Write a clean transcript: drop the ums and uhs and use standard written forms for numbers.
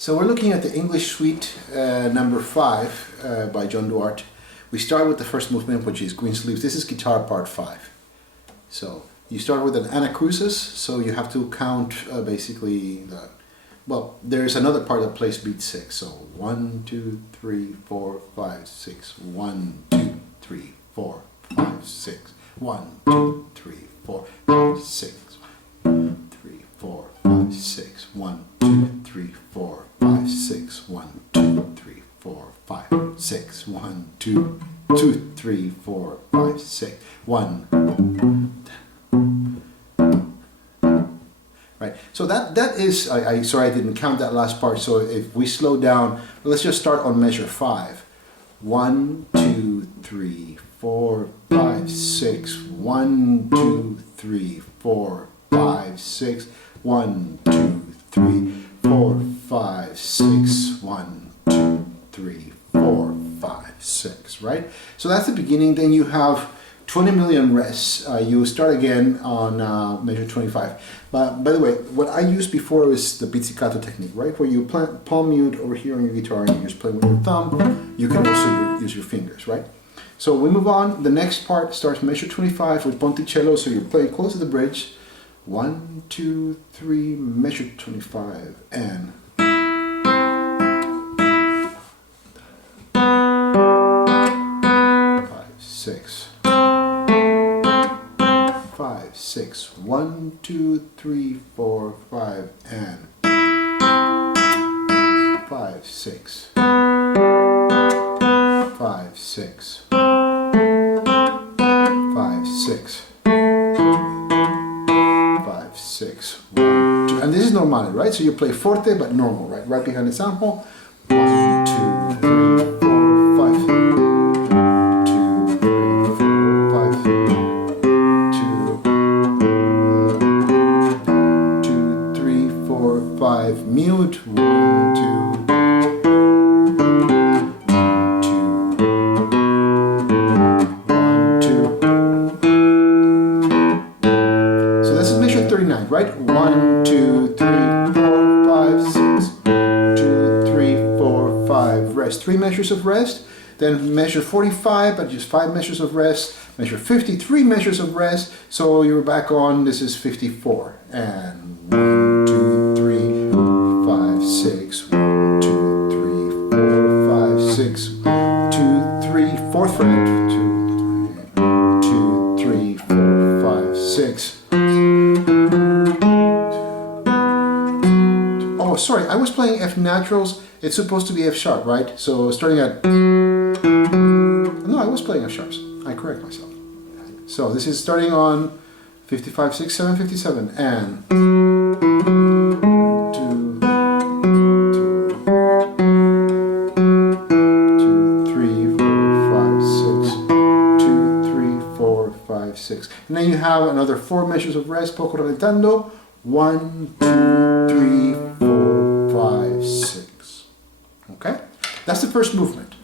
So we're looking at the English Suite number 5 by John Duarte. We start with the first movement, which is Greensleeves. This is guitar part 5. So you start with an anacrusis, so you have to count basically the, well, there's another part that plays beat 6. So 1, 2, 3, 4, 5, 6. 1, 2, 3, 4, 5, 6. 1, 2, 3, 4, 5, 6. 1, 3, 4, 5, 6. 1, 2, 3, 4, 5, 6. 1, 2, 3, 4, 5, 6. 1, 2, 2, 3, 4, 5, 6. 1. Right. So that is, sorry I didn't count that last part. So if we slow down, let's just start on measure 5. 1, 2, 3, 4, 5, 6. 1, 2, 3, 4, 5, 6. 1, 2, 3, 4, 5, 6. 1, 2, 3, 4, 5, 6. Right? So that's the beginning. Then you have 20 million rests. You start again on measure 25. But by the way, what I used before was the pizzicato technique, right? Where you palm mute over here on your guitar and you're just playing with your thumb. You can also use your fingers, right? So we move on. The next part starts measure 25 with ponticello. So you're playing close to the bridge. 1, 2, 3, measure 25, and 5, 6. 5, 6. 1, 2, 3, 4, 5, and 5, 6. 5, 6. 5, 6. 5, 6. 1, 2. And this is normale, right? So you play forte but normal, right? Right behind the sample. 1, 2, 3, 4, 5. 2, 3, 4, 5. 2, 3, 4, 5. Mute. 1, 2. Right? 1, 2, 3, 4, 5, 6. 2, 3, 4, 5. Rest. 3 measures of rest. Then measure 45, but just 5 measures of rest. Measure 53 measures of rest. So you're back on, this is 54. And 1, 2, 3, 5, 6. 1, 2, 3, 4, 5, 6. 2, 3, 4th fret. 2, 3, 4, 5, 6. Sorry, I was playing F naturals. It's supposed to be F sharp, right? So starting at... No, I was playing F sharps. I correct myself. So this is starting on 55, 6, 7, 57, and... 2, 3, 4, 5, 6. 2, 3, 4, 5, 6. And then you have another 4 measures of rest, poco rallentando. 1, 2, 3, 4, 5, 6. Okay? That's the first movement.